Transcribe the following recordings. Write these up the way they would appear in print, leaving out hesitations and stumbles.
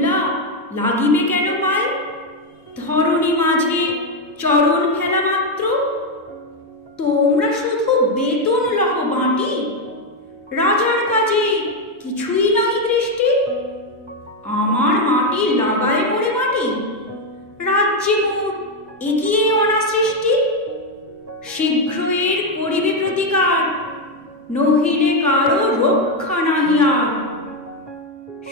ধুলা লাগিবে কেন পায়? ধরণী মাঝে চরণ ফেলা মাত্র। তোমরা শুধু বেতন লহ বাঁটি, রাজার কাজে কিছুই নাহি দৃষ্টি। আমার মাটি লাগায় পড়ে মাটি, রাজ্যে মোর এগিয়ে অনা সৃষ্টি। শীঘ্র এর করিবে প্রতিকার, নহিলে কারো রক্ষা নাহি আর।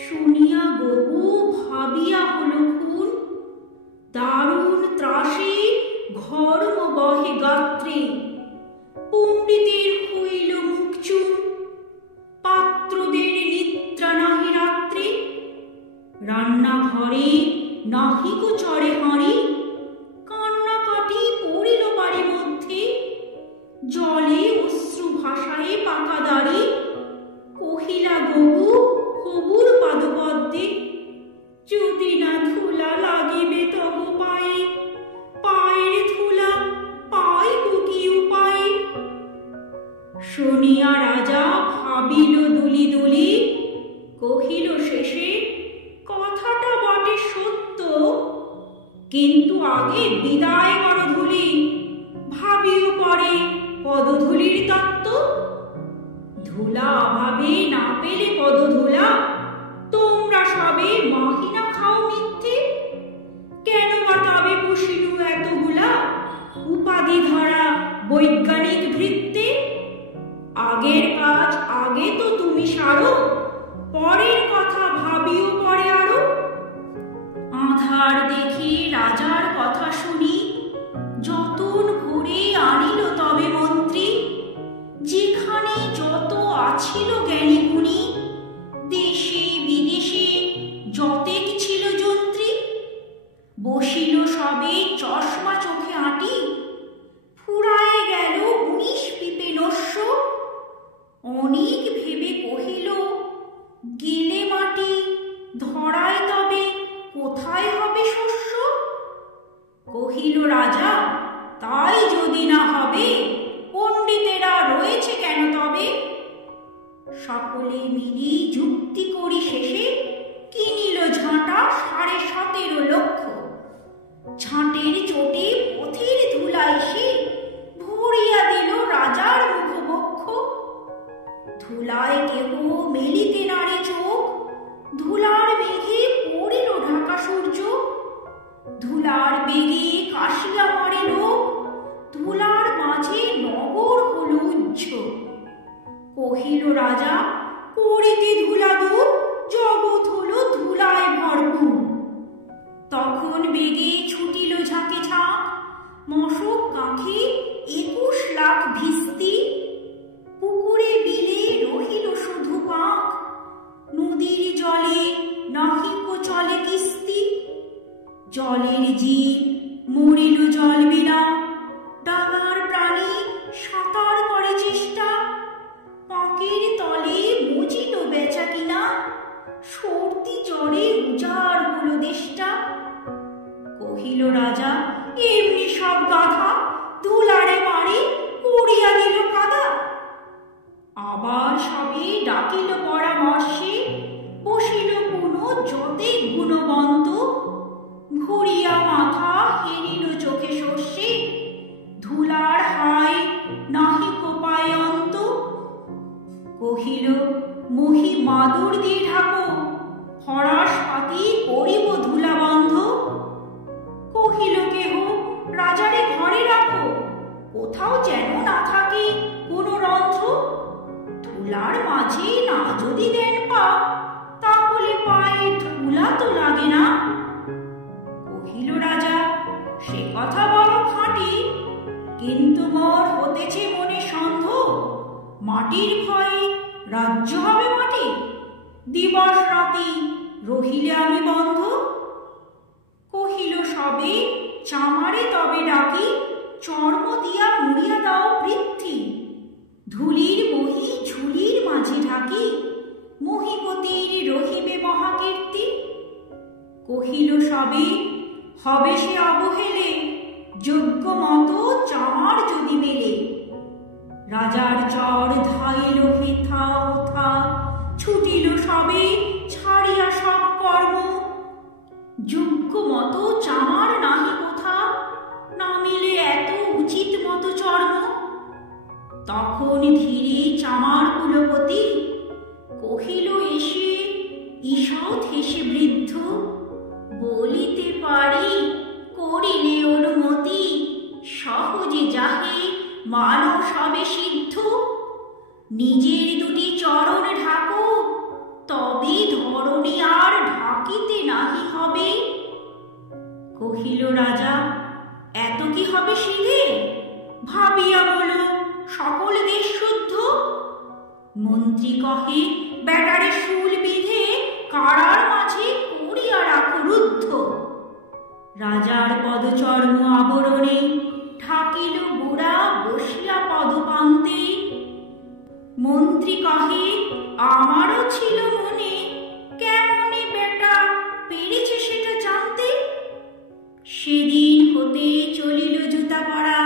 শুনিয়া গবু ভাবিয়া হল খুন, দারুণ ত্রাসে ঘর্ম বহে গাত্রে। পণ্ডিতের হইল মুখ চুন, পাত্রদের নিদ্রা নাহি রাত্রে। রান্নাঘরে নাহিক চড়ে হাঁড়ি, কান্নাকাটি পড়িল বাড়ি মধ্যে। জলে অশ্রু ভাষায় পাকা দাড়ি, কহিলা গবু হবুর পাদপদ্মে। যদি না ধুলা লাগিবে তব পায়ে, পায়ের ধুলা পাইব কি উপায়ে? শুনিয়া রাজা ভাবিল দুলি দুলি, কহিল শেষে কথাটা বটে সত্য। কিন্তু আগে বিদায় কর ধুলি, ভাবিও পরে পদধূলির তত্ত্ব। ধুলা অভাবে না পেলে পদধূলা, তোমরা সবে মাহিনা খাও মিথ্যে। কেন বা তবে পুষিলু এতগুলা, উপাধি ধরা বৈজ্ঞানিক ভৃত্যে। আগের কাজ আগে তো তুমি সারো, পরের কথা ভাবিও পরে আরো। আধার দেখি রাজার কথা শুনি, যতন ভরে আনিল তবে মন্ত্রী। যেখানে যত আছিল জ্ঞানী গুণী, দেশে বিদেশে যতেক ছিল যন্ত্রী। বসিল সবে চশমা চোখে আঁটি, ফুরায় গেল 19 পিপে নস্য। অনেক ভেবে কহিল গেলে মাটি, ধরায় তবে কোথায় হবে শস্য? কহিল রাজা তাই যদি না হবে, পণ্ডিতেরা রয়েছে কেন তবে? সকলে মিলি যুক্তি করি শেষে, কিনিল ঝাঁটা 17.5 লক্ষ। ঝাঁটের চোটে পথের ধুলা এসে ভরিয়া দিল রাজার মুখবক্ষ। ধুলায় কেহ মেলিতে নারে চোখ, ধুলার মেঘে পড়িল ঢাকা সূর্য। ধুলার বেগে কাশিয়া মরে লোক, ধুলার মাঝে নগর হল উজ্জ। কহিল রাজা করিতে ধুলা দূর, জগৎ হল ধুলায় ভরপুর। তখন বেগে ছুটিল ঝাঁকে ঝাঁক, মশক কাঁখে 21 লাখ ভিস্তি। পুকুরে বিলে রহিল শুধু পাক, নদীর জলে নাহিক চলে কিস্তি। জলের জীব মরিল জল বিনা, ডাঙার প্রাণী সাঁতার করে চেষ্টা। পাঁকের তলে মুজিল বেচা কিনা, সর্দি জ্বরে উজাড় হল দেশটা। কহিল রাজা এমনি সব গাধা, ধুলারে মারে করিয়া দিল কাদা। আবার সবে ডাকিল পরামর্শে, বসিল পুনঃ যতে গুণবন্ত। ঘুরিয়া মাথা হেরিল চোখে শস্যে, ধুলার হায় নাহিক পায় অন্ত। কহিল মহি মাদুর দিয়ে ঢাকো, ফরাস পাতি করিব ধুলা বন্ধ। কহিল কেহ রাজারে ঘরে রাখো, কোথাও যেন না থাকে কোনো রন্ধ্র। ধুলার মাঝে না যদি দেন পা, তাহলে পায়ে ধুলা তো লাগে না। কহিল রাজা সে কথা বড় খাঁটি, কিন্তু মোর হতেছে মনে সন্দেহ। মাটির ভয়ে রাজ্য হবে মাটি, দিবস রাতি রহিলে আমি বন্ধ। কহিল সবে চামারে তবে ডাকি, চর্ম দিয়া মুড়িয়া দাও পৃথ্বী। ধুলির মহি ঝুলির মাঝে ঢাকি, মহিপতির রহিবে মহাকীর্তি। কহিল সবে হবে সে অবহেলে, যোগ্য মতো চামার যদি মেলে। রাজার চর ধাইল হেথা ওথা, ছুটিল সবে ছাড়িয়া সব কর্ম। যোগ্য মতো চামার নাহি কোথা, না মিলে এত উচিত মতো চর্ম। তখন ধীরে চামার কুলপতি কহিল এসে ঈষৎ হেসে বৃদ্ধ, বলিতে পারি করিলে অনুমতি, সহজে যাহে মানস হবে সিদ্ধ। নিজের দুটি চরণ ঢাকো, তবে ধরণী আর ঢাকিতে নাহি হবে। কহিল রাজা, এত কি হবে শিবে, ভাবিয়া বল সকল দেশ শুদ্ধ। মন্ত্রী কহে, বেটারে শুল বিধে কারার মাঝে করিয়া রাখো রুদ্ধ। রাজার পদচর্ম আবরণে ঢাকিল গোড়া বসিয়া পদপান্তে। মন্ত্রী কহে, আমারও ছিল মনে, কেমনে বেটা পেরেছে সেটা জানতে। সেদিন হতে চলিল জুতা পরা,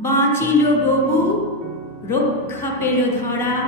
বাঁচিল গবু রক্ষা পেল ধরা।